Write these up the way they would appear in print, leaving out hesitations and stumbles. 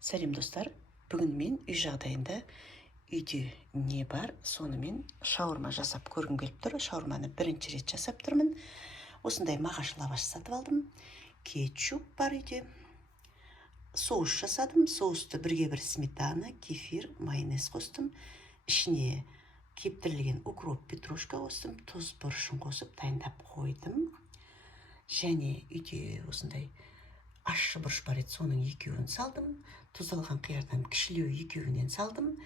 Сәлем достар, бүгін мен үй жағдайында үйде не бар, сонымен шаурма жасап көргім келіп тұр. Шаурманы бірінші рет жасап тұрмын. Осындай мағаш лаваш сатып алдым. Кетчуп бар үйде. Соус жасадым. Соусты бірге бір сметана, кефир, майонез қостым. Ішіне кептірілген укроп, петрушка қостым. Тұз, бұрышын қосып дайындап қойдым. Және үйде осындай ащы бұрыш бар еді, соның екеуін салдым. Тұздалған қиярдан кішілеу екеуінен салдым.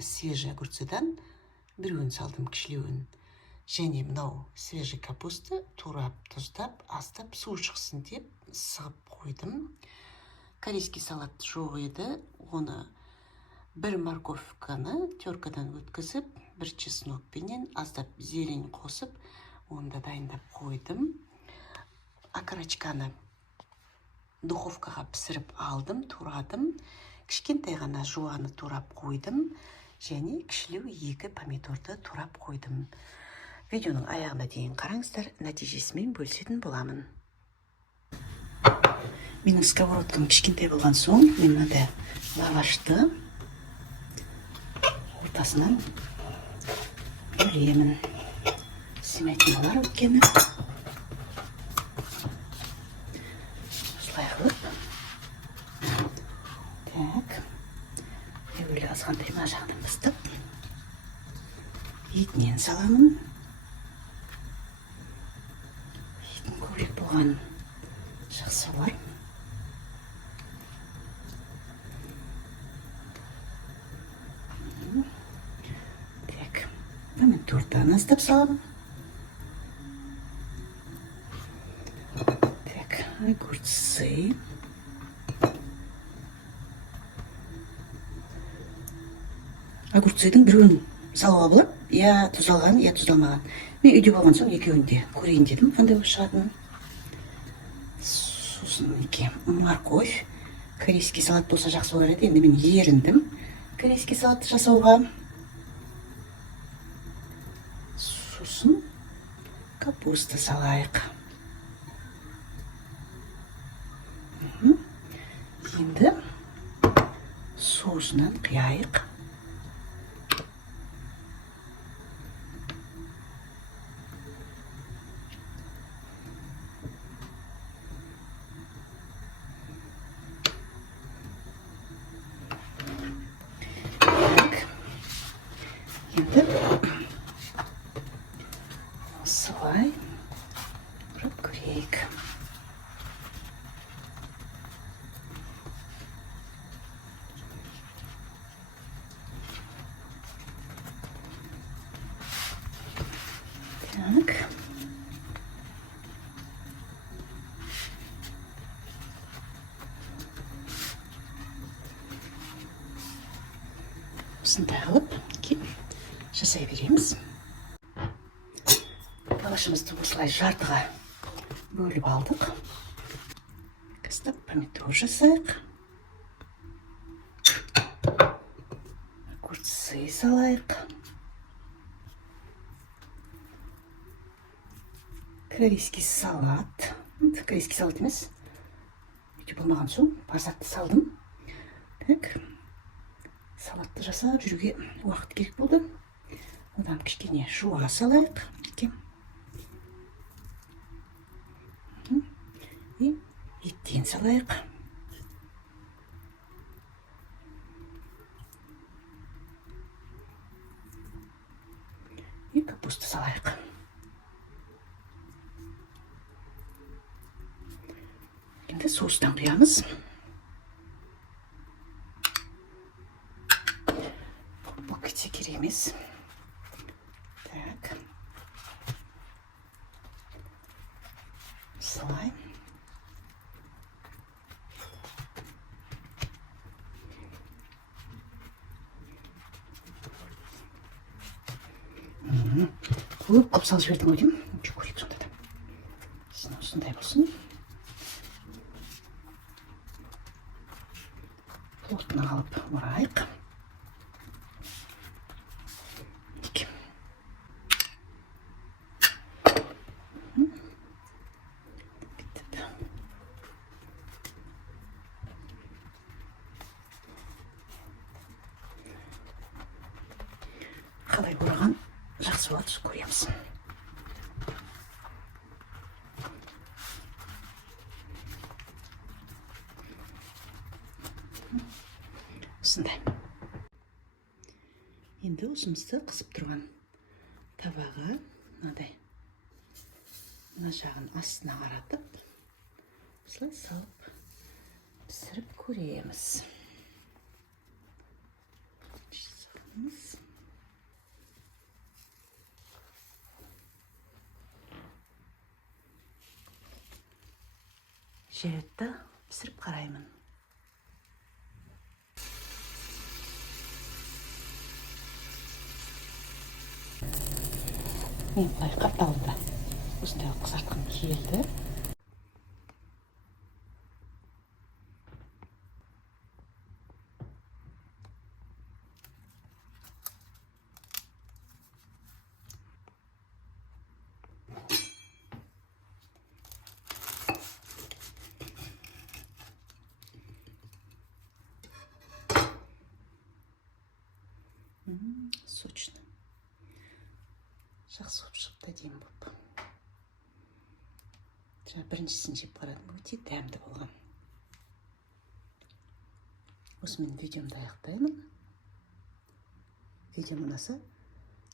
Свежий огурцыдан біреуін салдым, кішілеуін. Және мынау свежий капуста турап, тұздап, астап, су шықсын деп сығып қойдым. Корейский салат жоқ еді, оны бір морковканы теркадан өткізіп, бір чеснокпенен аздап зелень қосып, оны да дайындап қойдым. Окорочканы духовкаға пісіріп алдым, турадым. Кішкентай ғана жуаны турап қойдым. Және кішілеу 2 помидорды турап қойдым. Видеоның аяғына дейін қараңыздар, нәтижесімен бөлісетін боламын. Менің сковородкам кішкентай болған соң, мен мынандай лавашты ортасынан бөлемін. Семейтін болар өткені. Өлі азғандай ма жағынан бастап етінен саламын. Етін көбірек болған жақсы болар. Так, мен 4 дана аздап саламын. Так, огурцы. Огурцыдың біреуін салуға болады, я тұздалған, я тұздалмаған. Мен үйде болған соң екеуінде көрейін дедім, қандай болып шығатынын. Сосын морковь. Корейский салат болса жақсы болар еді, енді мен еріндім корейский салатты жасауға. Сосын капуста салайық. Енді соусынан қияйық. Енді осылай ұрып көрейік. Так. Осындай қылып жасай береміз. Лавашымызды осылай жартыға бөліп алдық. Қыстап помидор жасайық. Огурцы салайық. Корейский салат. Корейский салат емес. Үйде болмаған соң базатты салдым. Так. Салатты жасап жүруге уақыт керек болды. Одан кішкене жуа салайық. И еттен салайық. И капуста салайық. Енді соустан құямыз. Бөкете кереміз. Так. Слай. Көп салып жібердім ғой деймін. Көрейік сонда да. Осындай болсын. Плотно қалып орайық. пісіп жатыр, көреміз. Осындай. Енді осымызды қызып тұрған табаға мынадай мына жағын астына қаратып, осылай салып пісіріп көреміз. Жерді пісіріп қараймын. Мен бұлай қапталында осындай қызартқым келді. Сочно. Жақсы болып шықты деймін болып. Жаңа біріншісін жеп қарадым, өте дәмді болған. Осымен видеомды аяқтаймын. Видео ұнаса,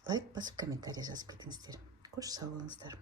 лайк басып, комментарий жазып кетіңіздер. Қош сау болыңыздар.